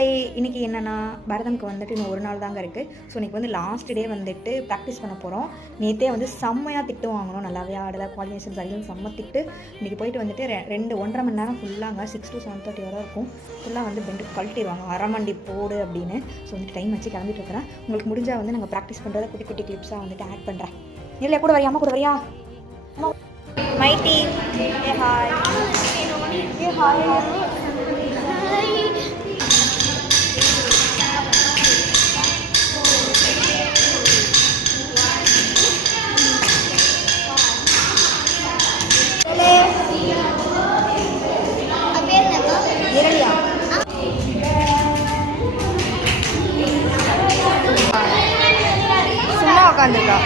மக்களே, இன்றைக்கி என்னென்னா பரதம்க்கு வந்துட்டு இன்னும் ஒரு நாள் தாங்க இருக்குது. ஸோ இன்றைக்கி வந்து லாஸ்ட் டே வந்துட்டு ப்ராக்டிஸ் பண்ண போகிறோம். நேற்றே வந்து செம்மையாக திட்டு வாங்கணும், நல்லாவே ஆடலை, கோஆர்டினேஷன் சரியில்லைன்னு செம்ம திட்டு. இன்றைக்கி போயிட்டு வந்துட்டு 1.5 மணி நேரம் ஃபுல்லாங்க 6 to 7:30 வரை இருக்கும். ஃபுல்லாக வந்து பெண்டு கழட்டிடுவாங்க, அரைமண்டி போடு அப்படின்னு. ஸோ வந்துட்டு டைம் வச்சு கிளம்பிட்டு இருக்கிறேன். உங்களுக்கு முடிஞ்சால் வந்து நாங்கள் ப்ராக்டிஸ் பண்ணுறத குட்டி குட்டி கிளிப்ஸாக வந்துட்டு ஆட் பண்ணுறேன். இல்லையா கூட வரியா, அம்மா கூட வரியா? My team, A hi, A hi hi. சும்மா உட்காந்துருக்கா.